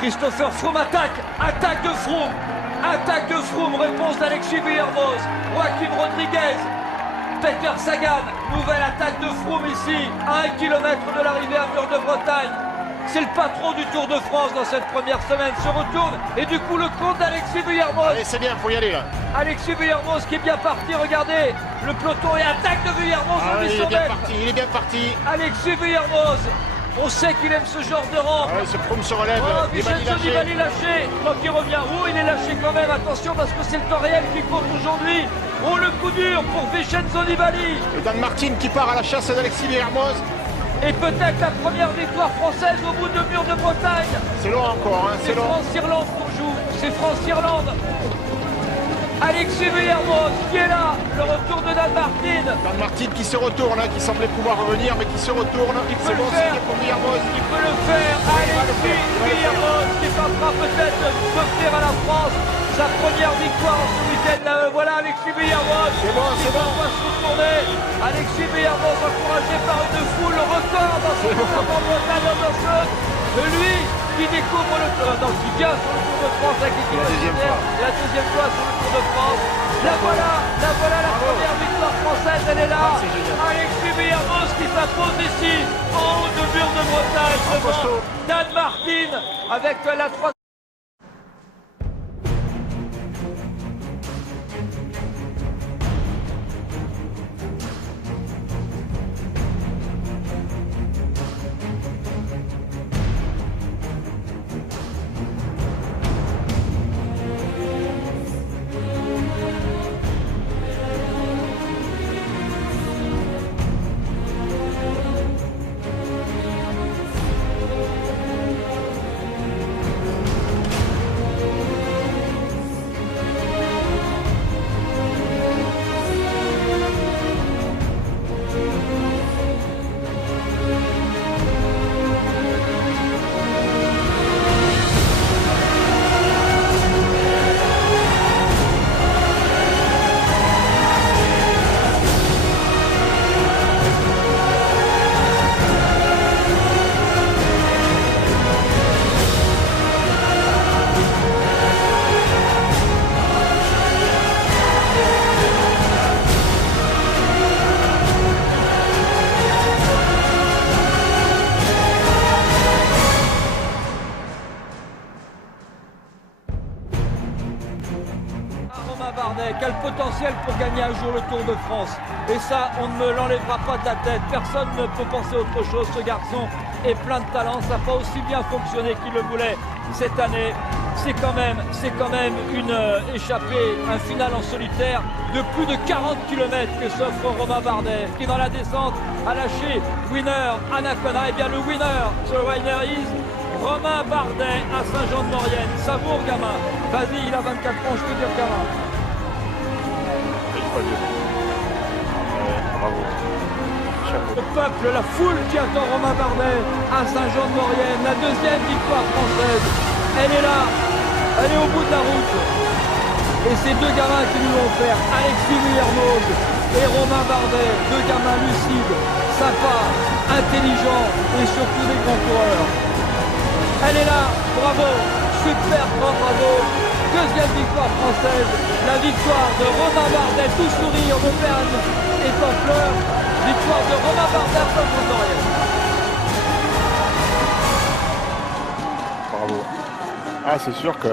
Christopher Froome attaque de Froome, réponse d'Alexis Vuillermoz, Joaquim Rodriguez, Peter Sagan, nouvelle attaque de Froome ici, à 1 km de l'arrivée à Mur de Bretagne. C'est le patron du Tour de France dans cette première semaine, se retourne et du coup le compte d'Alexis Vuillermoz. Allez, c'est bien, faut y aller là. Alexis Vuillermoz qui est bien parti, regardez, le peloton et attaque de Vuillermoz au 800 mètres. Il est bien parti. Alexis Vuillermoz, on sait qu'il aime ce genre de rampe. Ce Froome se relève. Oh, Vincenzo Nibali lâché. Donc il revient. Oh, il est lâché quand même. Attention parce que c'est le temps réel qui compte aujourd'hui. Oh, le coup dur pour Vincenzo Nibali. Et Dan Martin qui part à la chasse d'Alexis Vuillermoz. Et peut-être la première victoire française au bout de Mur de Bretagne. C'est loin encore, hein, c'est long. France-Irlande pour jouer. C'est France-Irlande. Alexis Vuillermoz qui est là, le retour de Dan Martin. Dan Martin qui se retourne, hein, qui semblait pouvoir revenir, mais qui se retourne. C'est bon signe pour Vuillermoz. Il peut le faire. Alexis Vuillermoz qui tentera peut-être d'offrir à la France sa première victoire ce week-end. Voilà Alexis Vuillermoz. C'est bon, c'est bon. On va se retourner. Alexis Vuillermoz encouragé par une foule record dans ce Tour de Bretagne Anderson. Lui qui découvre qui vient sur le Tour de France avec l'équipe nationale et la deuxième fois sur le Tour de France. La voilà la première victoire française, elle est là. Alexis Vuillermoz qui s'impose ici en haut de Mur de Bretagne devant Dan Martin avec la troisième. Quel potentiel pour gagner un jour le Tour de France. Et ça, on ne me l'enlèvera pas de la tête. Personne ne peut penser autre chose. Ce garçon est plein de talent. Ça n'a pas aussi bien fonctionné qu'il le voulait cette année. C'est quand même une échappée, un final en solitaire de plus de 40 km que s'offre Romain Bardet, qui dans la descente a lâché winner Anaconda. Et bien le winner, the winner is Romain Bardet à Saint-Jean-de-Maurienne. Savoure, gamin. Vas-y, il a 24 ans, je peux dire, gamin. Bravo. Le peuple, la foule qui attend Romain Bardet à Saint-Jean-de-Maurienne, la deuxième victoire française. Elle est là, elle est au bout de la route. Et ces deux gamins qui nous l'ont offert, Alexis Vuillermoz et Romain Bardet, deux gamins lucides, sympas, intelligents et surtout des grands coureurs. Elle est là, bravo, super grand bravo. Deuxième victoire française, la victoire de Romain Bardet, tout sourire, de Berne et en fleurs. Victoire de Romain Bardet à Saint-Jean-de-Maurienne. Bravo. Ah, c'est sûr que...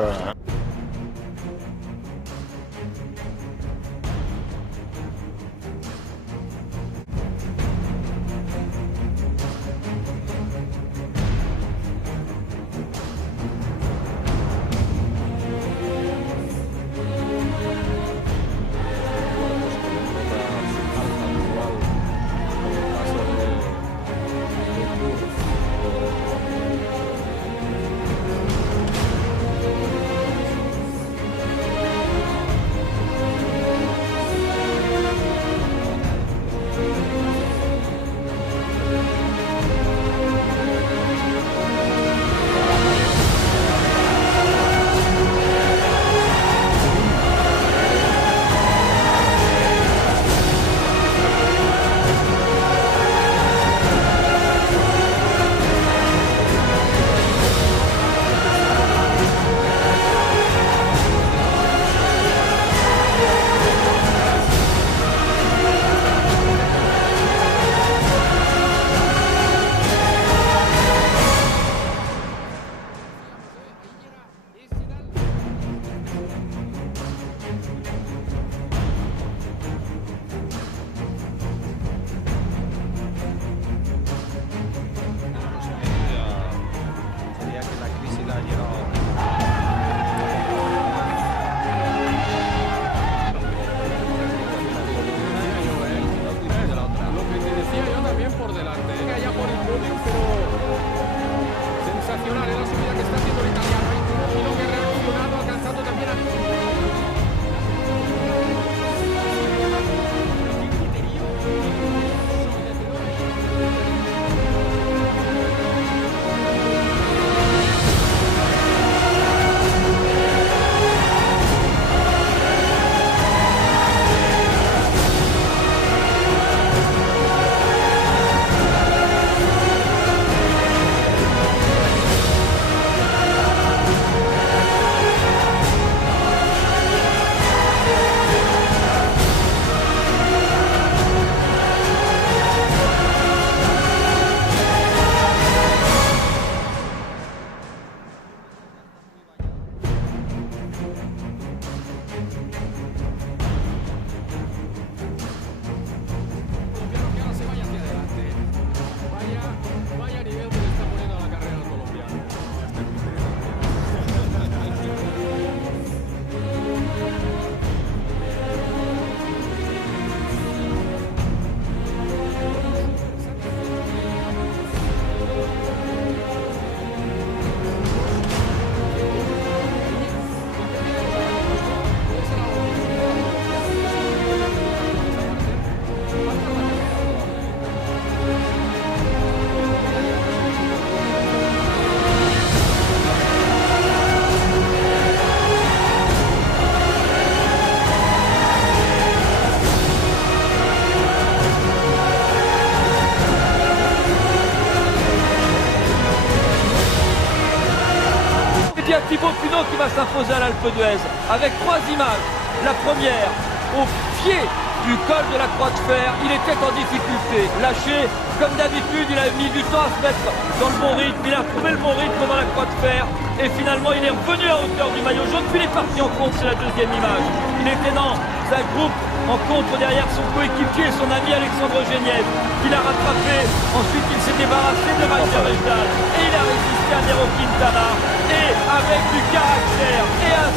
Hinault qui va s'imposer à l'Alpe d'Huez avec 3 images. La première, au pied du col de la Croix de Fer, il était en difficulté, lâché, comme d'habitude, il a mis du temps à se mettre dans le bon rythme, il a trouvé le bon rythme dans la Croix de Fer, et finalement il est revenu à hauteur du maillot jaune, puis il est parti en contre, c'est la deuxième image. Il était dans un groupe en contre derrière son coéquipier, son ami Alexandre Geniev, qui l'a rattrapé, ensuite il s'est débarrassé de Maïter Rejdal, et il a résisté à Nairo Quintana, et avec du caractère, et un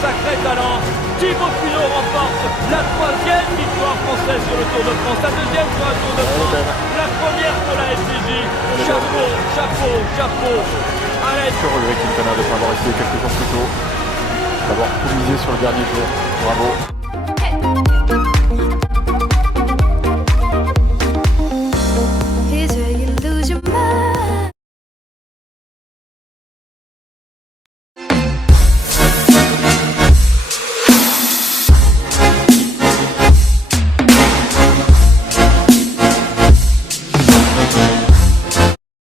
sacré talent, Thibaut Pinot remporte la 3e victoire française sur le Tour de France, la 2e sur le Tour de France, la première pour la FDJ. Chapeau. Allez. Je regrette Quintana de ne pas avoir essayé quelques jours plus tôt, d'avoir tout misé sur le dernier jour. Bravo.